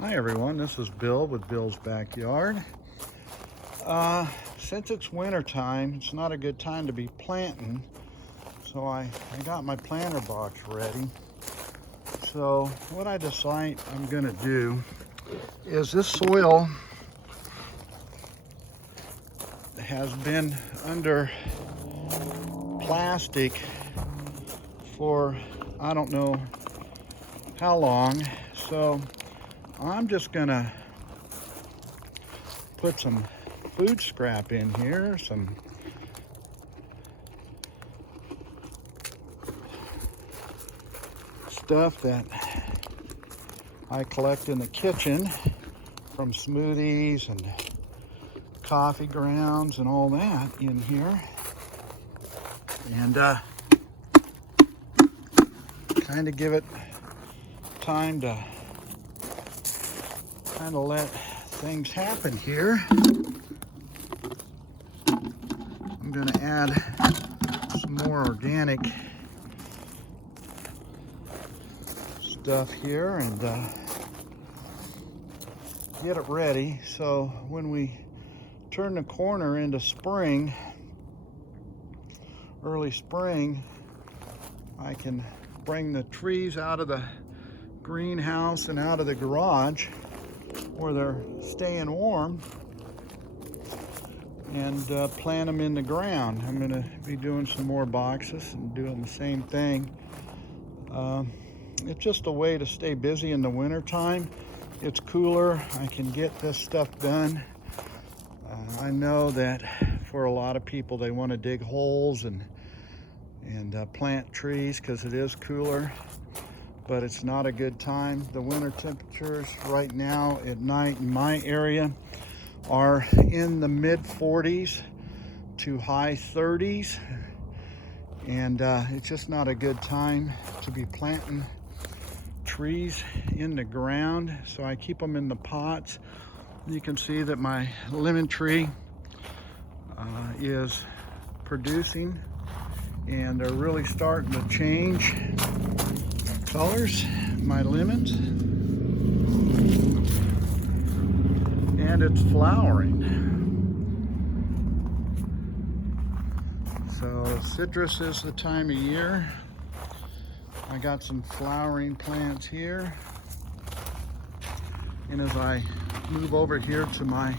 Hi everyone, this is Bill with Bill's Backyard. Since it's winter time, it's not a good time to be planting, so I got my planter box ready. So what I decide I'm gonna do is this soil has been under plastic for I don't know how long, so I'm just gonna put some food scrap in here, some stuff that I collect in the kitchen from smoothies and coffee grounds and all that in here, and kind of give it time to kind of let things happen here. I'm going to add some more organic stuff here and get it ready, so when we turn the corner into spring, early spring, I can bring the trees out of the greenhouse and out of the garage where they're staying warm and plant them in the ground. I'm going to be doing some more boxes and doing the same thing. It's just a way to stay busy in the winter time. It's cooler. I can get this stuff done. I know that for a lot of people, they want to dig holes and plant trees because it is cooler, but it's not a good time. The winter temperatures right now at night in my area are in the mid 40s to high 30s, and it's just not a good time to be planting trees in the ground, so I keep them in the pots. You can see that my lemon tree is producing, and they're really starting to change colors, my lemons, and it's flowering. So citrus is the time of year. I got some flowering plants here, and as I move over here to my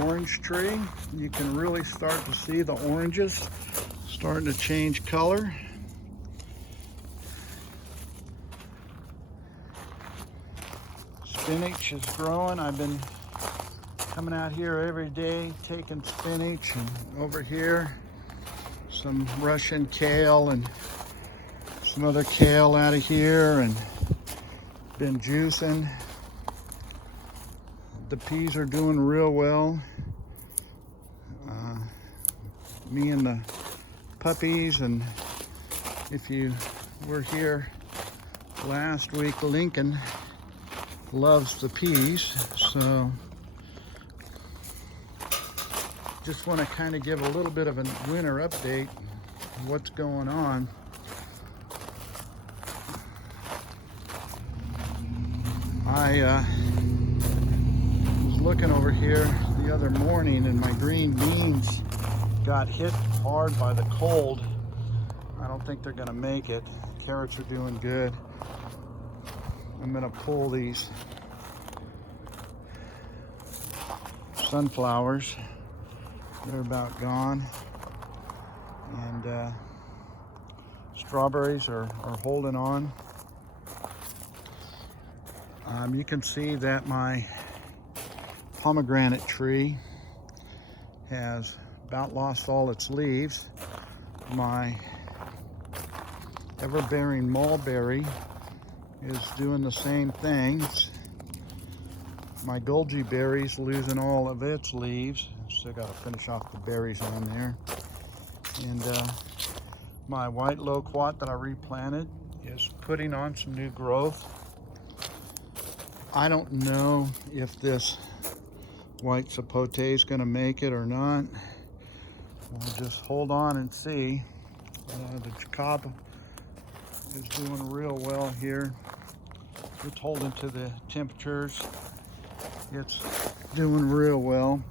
orange tree, you can really start to see the oranges starting to change color. Spinach is growing. I've been coming out here every day taking spinach, and over here some Russian kale and some other kale out of here, and been juicing. The peas are doing real well. Me and the puppies, and if you were here last week, Lincoln loves the peas, so just want to kind of give a little bit of a winter update of what's going on. I was looking over here the other morning, and my green beans got hit hard by the cold. I don't think they're gonna make it. Carrots are doing good. I'm gonna pull these sunflowers. They're about gone. And strawberries are holding on. You can see that my pomegranate tree has about lost all its leaves. My ever-bearing mulberry is doing the same thing. My goji berry's losing all of its leaves. Still got to finish off the berries on there. And my white loquat that I replanted is putting on some new growth. I don't know if this white sapote is going to make it or not. We'll just hold on and see. The jacob is doing real well here. It's holding to the temperatures. It's doing real well,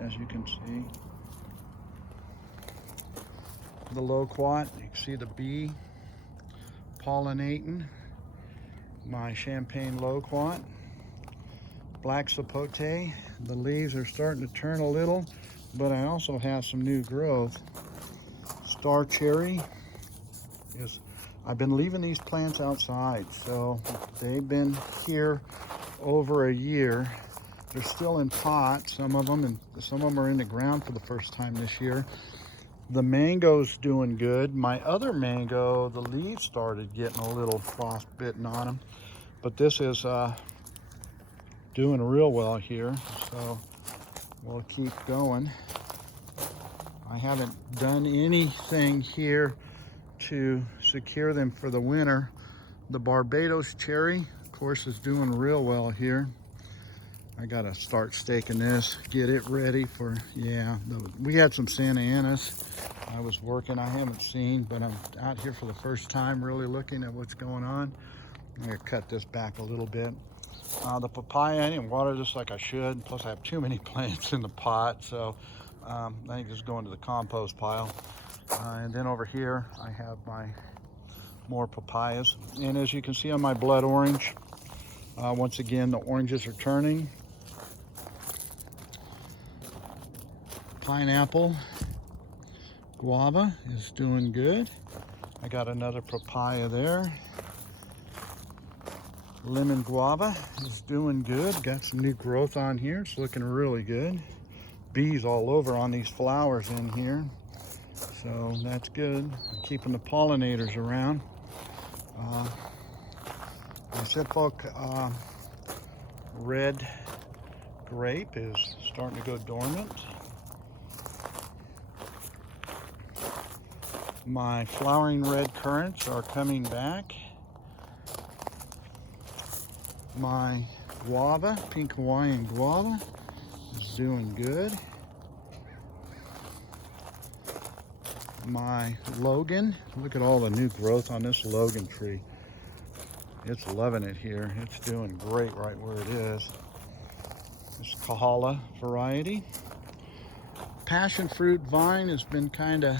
as you can see. The loquat, you can see the bee pollinating my champagne loquat. Black sapote, the leaves are starting to turn a little, but I also have some new growth. Star cherry is, I've been leaving these plants outside, so they've been here over a year. They're still in pots, some of them, and some of them are in the ground for the first time this year. The mango's doing good. My other mango, the leaves started getting a little frostbitten on them, but this is doing real well here, so we'll keep going. I haven't done anything here to secure them for the winter. The Barbados cherry, of course, is doing real well here. I gotta start staking this, get it ready for, we had some Santa Anas I was working, I haven't seen, but I'm out here for the first time really looking at what's going on. I'm gonna cut this back a little bit. The papaya, I didn't water this like I should, plus I have too many plants in the pot, so I think this is going to the compost pile. And then over here I have my more papayas, and as you can see on my blood orange, once again the oranges are turning. Pineapple, guava is doing good. I got another papaya there. Lemon guava is doing good. Got some new growth on here. It's looking really good. Bees all over on these flowers in here, so that's good. I'm keeping the pollinators around. I said, folks, red grape is starting to go dormant. My flowering red currants are coming back. My guava, pink Hawaiian guava, is doing good. My Logan, look at all the new growth on this Logan tree. It's loving it here. It's doing great right where it is. This Kahala variety. Passion fruit vine has been kind of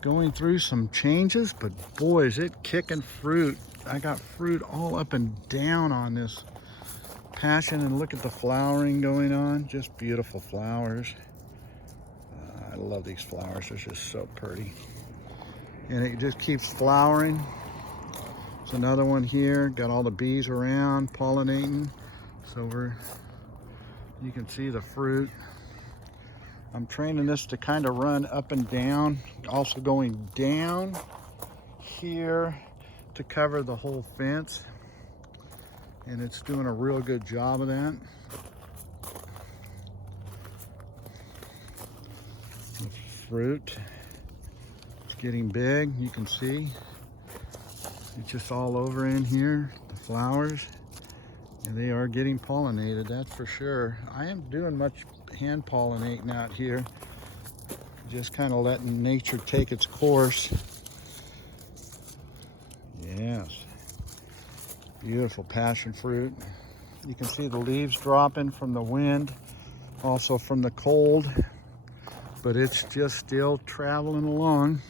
going through some changes, but boy, is it kicking fruit. I got fruit all up and down on this passion, and look at the flowering going on. Just beautiful flowers. I love these flowers. They're just so pretty. And it just keeps flowering. There's another one here. Got all the bees around pollinating. So you can see the fruit. I'm training this to kind of run up and down, also going down here to cover the whole fence, and it's doing a real good job of that. The fruit, it's getting big, you can see. It's just all over in here, the flowers, and they are getting pollinated, that's for sure. I am doing much hand pollinating out here, just kind of letting nature take its course. Yes, beautiful passion fruit. You can see the leaves dropping from the wind, also from the cold, but it's just still traveling along.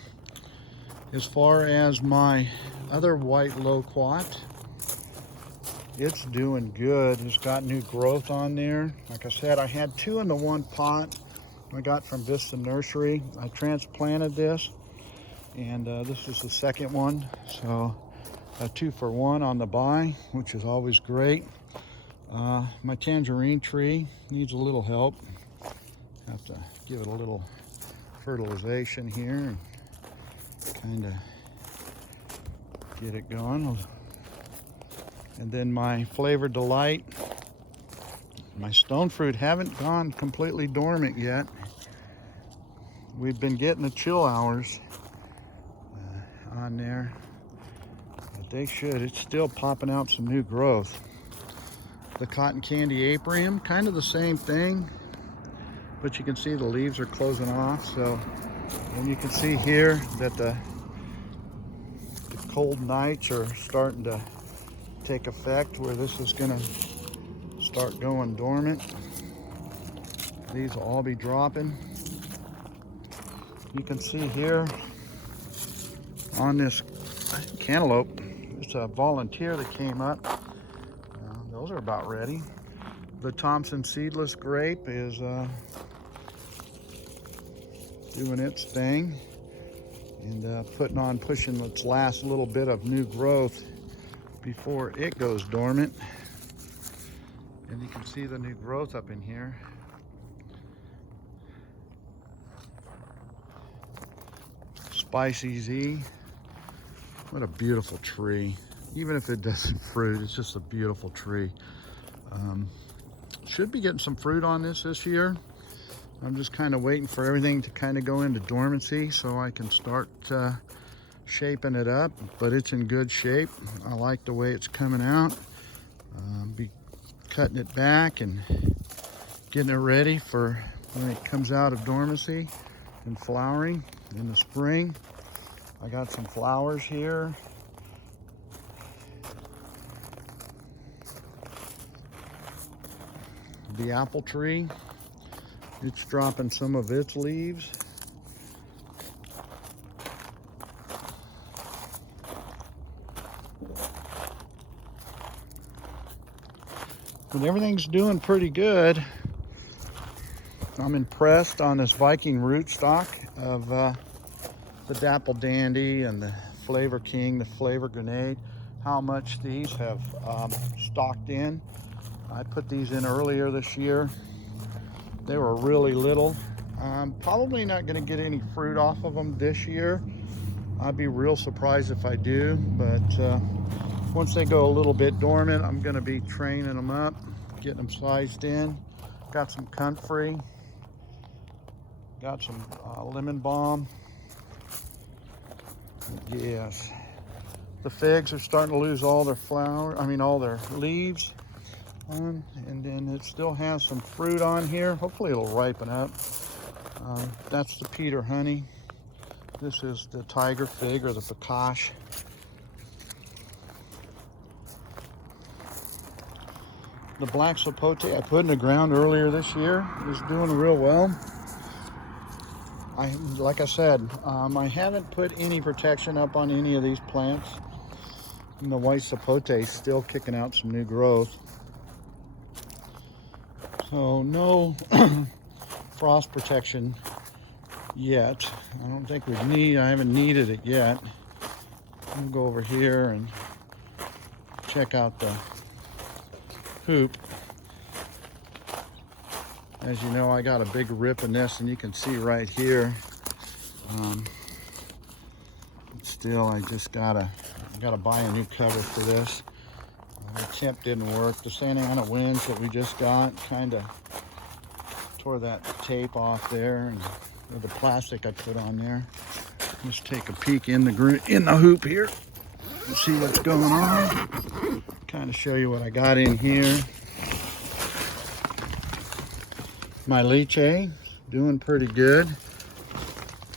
As far as my other white loquat, it's doing good. It's got new growth on there. Like I said, I had two in the one pot I got from Vista Nursery. I transplanted this, and this is the second one. So a 2-for-1 on the buy, which is always great. My tangerine tree needs a little help. Have to give it a little fertilization here and kind of get it going. And then my Flavor Delight, my stone fruit haven't gone completely dormant yet. We've been getting the chill hours on there, but they should. It's still popping out some new growth. The cotton candy apiarium, kind of the same thing, but you can see the leaves are closing off. So, and you can see here that the cold nights are starting to take effect where this is gonna start going dormant. These will all be dropping. You can see here on this cantaloupe, it's a volunteer that came up. Those are about ready. The Thompson seedless grape is doing its thing and pushing its last little bit of new growth before it goes dormant. And you can see the new growth up in here. Spicy Z. What a beautiful tree. Even if it doesn't fruit, it's just a beautiful tree. Should be getting some fruit on this year. I'm just kind of waiting for everything to kind of go into dormancy so I can start shaping it up, but it's in good shape. I like the way it's coming out. Be cutting it back and getting it ready for when it comes out of dormancy and flowering in the spring. I got some flowers here. The apple tree, it's dropping some of its leaves. But everything's doing pretty good. I'm impressed on this Viking rootstock of the Dapple Dandy and the Flavor King, the Flavor Grenade, how much these have stocked in. I put these in earlier this year. They were really little. I'm probably not going to get any fruit off of them this year. I'd be real surprised if I do, but once they go a little bit dormant, I'm going to be training them up, getting them sized in. Got some comfrey, got some lemon balm. Yes, the figs are starting to lose all their all their leaves. And then it still has some fruit on here. Hopefully it'll ripen up. That's the Peter Honey. This is the Tiger Fig or the Pakash. The black sapote I put in the ground earlier this year is doing real well. Like I said, I haven't put any protection up on any of these plants. And the white sapote is still kicking out some new growth. So no frost protection yet. I don't think I haven't needed it yet. I'll go over here and check out the hoop. As you know, I got a big rip in this, and you can see right here. Still, I gotta buy a new cover for this. The temp didn't work. The Santa Ana winds that we just got kind of tore that tape off there, and the plastic I put on there. Let's take a peek in the hoop here and see what's going on. Kind of show you what I got in here. My lychee, doing pretty good.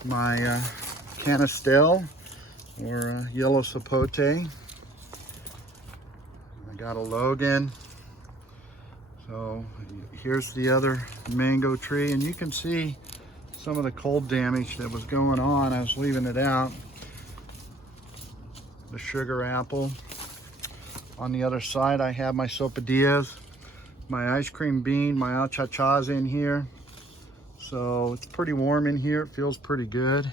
My canistel, or yellow sapote. I got a Logan. So here's the other mango tree, and you can see some of the cold damage that was going on. I was leaving it out. The sugar apple. On the other side, I have my sopadias, my ice cream bean, my achachas in here. So it's pretty warm in here. It feels pretty good.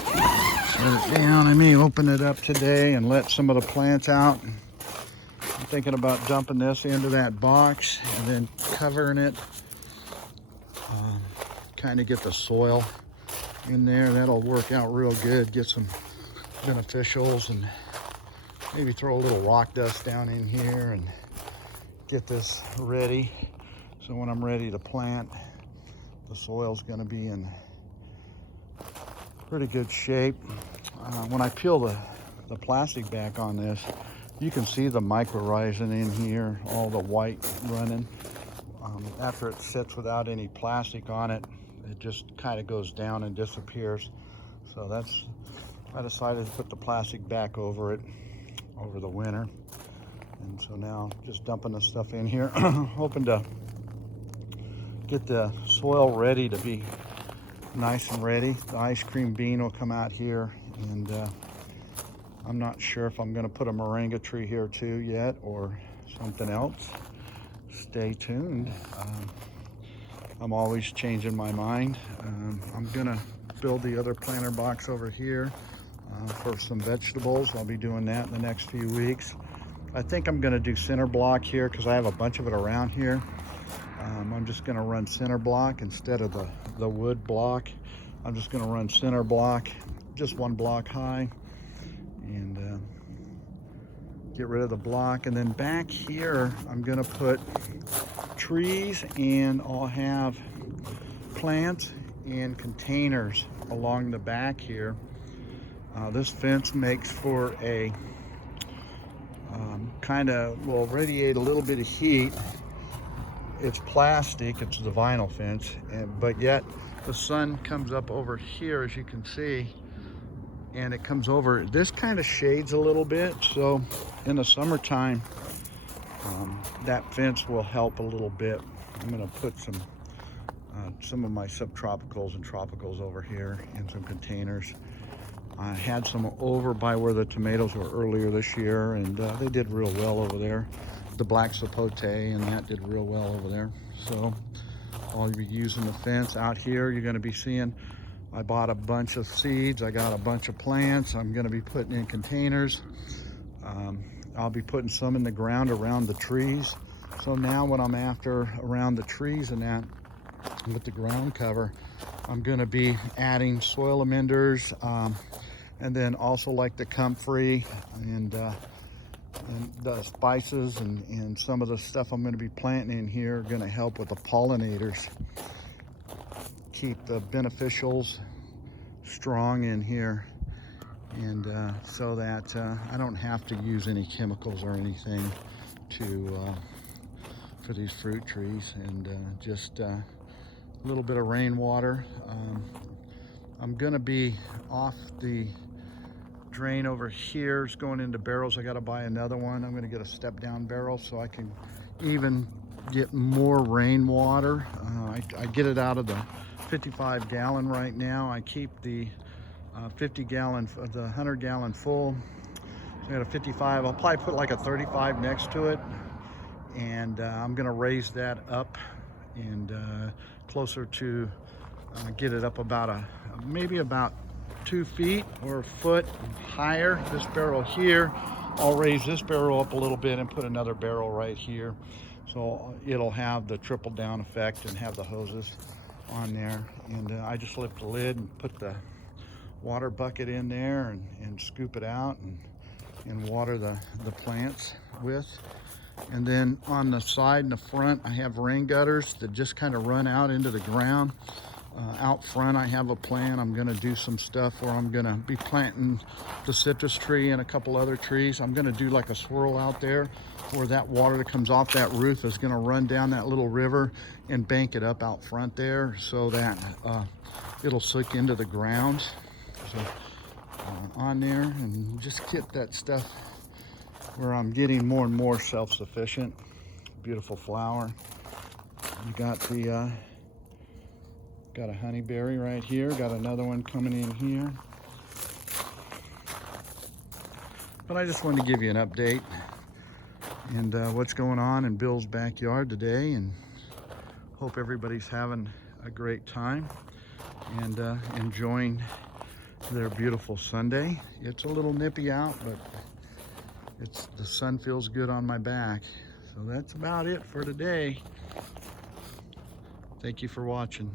Set it down. I may open it up today and let some of the plants out. I'm thinking about dumping this into that box and then covering it. Kind of get the soil in there. That'll work out real good. Get some beneficials and maybe throw a little rock dust down in here and get this ready. So when I'm ready to plant, the soil's going to be in pretty good shape. When I peel the plastic back on this, you can see the mycorrhizin in here, all the white running. After it sits without any plastic on it, it just kind of goes down and disappears. So that's I decided to put the plastic back over it over the winter. And so now just dumping the stuff in here, hoping to get the soil ready to be nice and ready. The ice cream bean will come out here, and I'm not sure if I'm going to put a moringa tree here too yet or something else. Stay tuned. I'm always changing my mind. I'm going to build the other planter box over here for some vegetables. I'll be doing that in the next few weeks. I think I'm going to do center block here because I have a bunch of it around here. I'm just going to run center block instead of the wood block. I'm just going to run center block, just one block high, and get rid of the block. And then back here, I'm going to put trees, and I'll have plants in containers along the back here. This fence makes for a kind of, will radiate a little bit of heat. It's plastic, it's the vinyl fence, but yet the sun comes up over here, as you can see, and it comes over. This kind of shades a little bit, so in the summertime, that fence will help a little bit. I'm going to put some of my subtropicals and tropicals over here in some containers. I had some over by where the tomatoes were earlier this year, and they did real well over there. The black sapote and that did real well over there. So I'll be using the fence. Out here, you're going to be seeing, I bought a bunch of seeds. I got a bunch of plants I'm going to be putting in containers. I'll be putting some in the ground around the trees. So now what I'm after around the trees and that, with the ground cover, I'm going to be adding soil amenders, and then also like the comfrey and the spices and some of the stuff I'm going to be planting in here are going to help with the pollinators, keep the beneficials strong in here, and so that I don't have to use any chemicals or anything for these fruit trees, and just a little bit of rainwater. I'm going to be off the drain over here. It's going into barrels. I got to buy another one. I'm going to get a step down barrel so I can even get more rainwater. I get it out of the 55 gallon right now. I keep the 50 gallon, the 100 gallon full. So I got a 55. I'll probably put like a 35 next to it, and I'm going to raise that up and closer to get it up about maybe about 2 feet or a foot higher. This barrel here, I'll raise this barrel up a little bit and put another barrel right here, so it'll have the triple down effect and have the hoses on there. And I just lift the lid and put the water bucket in there and scoop it out and water the plants with. And then on the side and the front, I have rain gutters that just kind of run out into the ground. Out front, I have a plan. I'm going to do some stuff where I'm going to be planting the citrus tree and a couple other trees. I'm going to do like a swirl out there where that water that comes off that roof is going to run down that little river and bank it up out front there, so that it'll soak into the ground. So on there, and just get that stuff where I'm getting more and more self-sufficient. Beautiful flower. You got the got a honeyberry right here. Got another one coming in here. But I just wanted to give you an update and what's going on in Bill's backyard today, and hope everybody's having a great time and enjoying their beautiful Sunday. It's a little nippy out, but the sun feels good on my back. So that's about it for today. Thank you for watching.